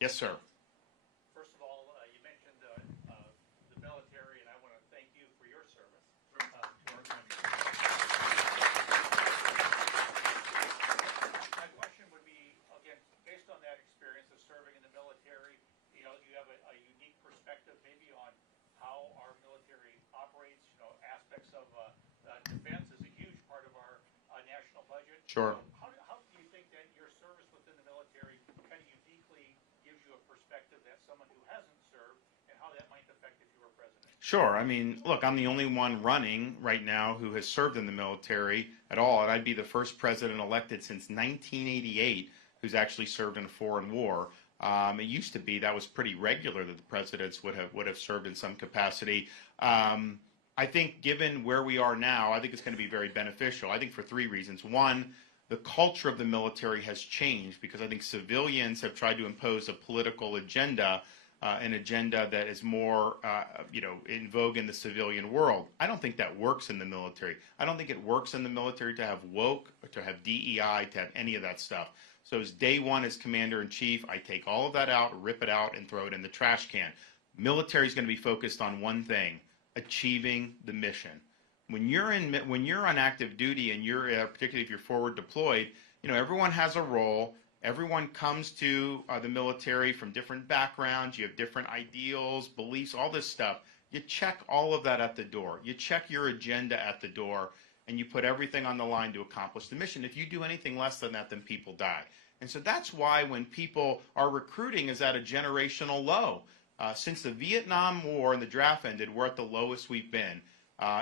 Yes, sir. First of all, you mentioned the military, and I want to thank you for your service to our country. My question would be, again, based on that experience of serving in the military, you know, you have a unique perspective maybe on how our military operates. You know, aspects of defense is a huge part of our national budget. Sure. So how do you think that your service within the military kind of uniquely gives you a perspective that someone who hasn't served, and how that might affect if you were president? Sure. I mean, look, I'm the only one running right now who has served in the military at all, and I'd be the first president elected since 1988 who's actually served in a foreign war. It used to be that was pretty regular that the presidents would have served in some capacity. I think given where we are now, I think it's going to be very beneficial. I think for three reasons. One, the culture of the military has changed because I think civilians have tried to impose a political agenda, an agenda that is more, in vogue in the civilian world. I don't think that works in the military. I don't think it works in the military to have woke, or to have DEI, to have any of that stuff. So as day one as commander-in-chief, I take all of that out, rip it out, and throw it in the trash can. Military is going to be focused on one thing: achieving the mission. When you're on active duty, and you're particularly if you're forward deployed, everyone has a role. Everyone comes to the military from different backgrounds. You have different ideals, beliefs, all this stuff. You check all of that at the door. You check your agenda at the door, and you put everything on the line to accomplish the mission. If you do anything less than that, then people die. And so that's why when people are recruiting is at a generational low. Since the Vietnam War and the draft ended, we're at the lowest we've been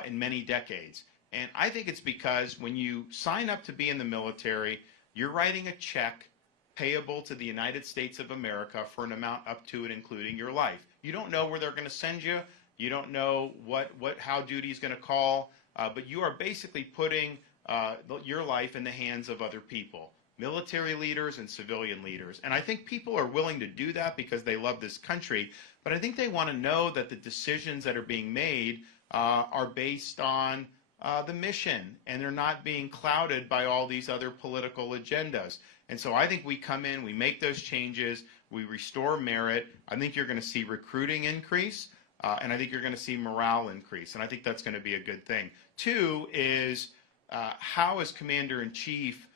in many decades. And I think it's because when you sign up to be in the military, you're writing a check payable to the United States of America for an amount up to and including your life. You don't know where they're going to send you. You don't know how duty is going to call, but you are basically putting your life in the hands of other people, military leaders and civilian leaders. And I think people are willing to do that because they love this country, but I think they want to know that the decisions that are being made are based on the mission, and they're not being clouded by all these other political agendas. And so I think we come in, we make those changes, we restore merit. I think you're going to see recruiting increase, and I think you're going to see morale increase, and I think that's going to be a good thing. Two is, how as Commander-in-Chief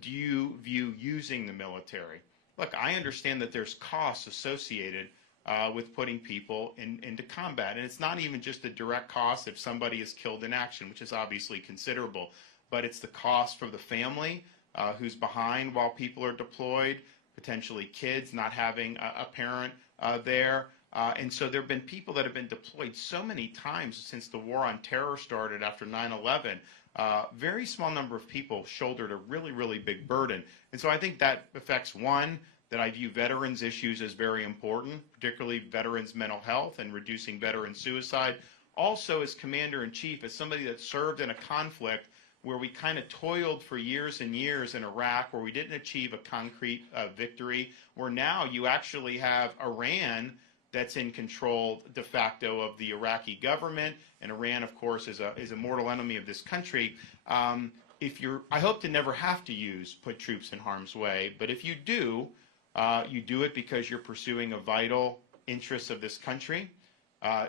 do you view using the military? Look, I understand that there's costs associated with putting people into combat, and it's not even just the direct cost if somebody is killed in action, which is obviously considerable, but it's the cost for the family who's behind while people are deployed, potentially kids not having a parent there. And so there have been people that have been deployed so many times since the war on terror started after 9/11. Very small number of people shouldered a really, really big burden. And so I think that affects, one, that I view veterans issues as very important, particularly veterans' mental health and reducing veteran suicide. Also, as Commander-in-Chief, as somebody that served in a conflict where we kind of toiled for years and years in Iraq, where we didn't achieve a concrete victory, where now you actually have Iran that's in control de facto of the Iraqi government, and Iran, of course, is a mortal enemy of this country. I hope to never have to put troops in harm's way, but if you do it because you're pursuing a vital interest of this country.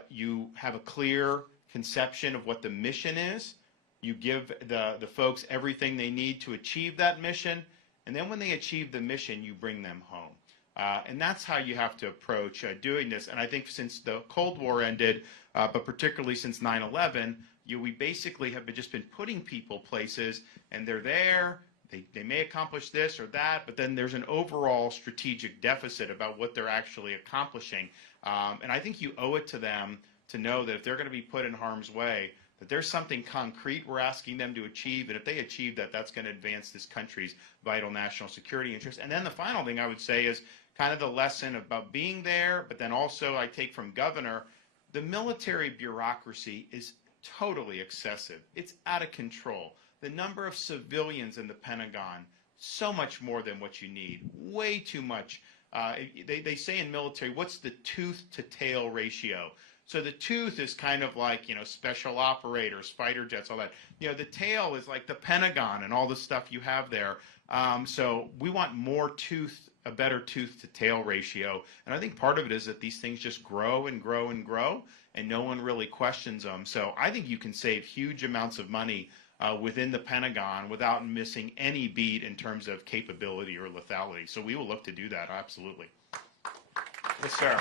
You have a clear conception of what the mission is. You give the folks everything they need to achieve that mission, and then when they achieve the mission, you bring them home. And that's how you have to approach doing this. And I think since the Cold War ended, but particularly since 9/11, we basically have just been putting people places, and they're there. They may accomplish this or that, but then there's an overall strategic deficit about what they're actually accomplishing. And I think you owe it to them to know that if they're going to be put in harm's way, that there's something concrete we're asking them to achieve, and if they achieve that, that's going to advance this country's vital national security interests. And then the final thing I would say is kind of the lesson about being there, but then also I take from Governor, the military bureaucracy is totally excessive. It's out of control. The number of civilians in the Pentagon, so much more than what you need, way too much. They say in military, what's the tooth to tail ratio? So the tooth is kind of like, special operators, fighter jets, all that. The tail is like the Pentagon and all the stuff you have there. So we want more tooth a better tooth to tail ratio. And I think part of it is that these things just grow and grow and grow, and no one really questions them. So I think you can save huge amounts of money within the Pentagon without missing any beat in terms of capability or lethality. So we will look to do that, absolutely. Yes, sir.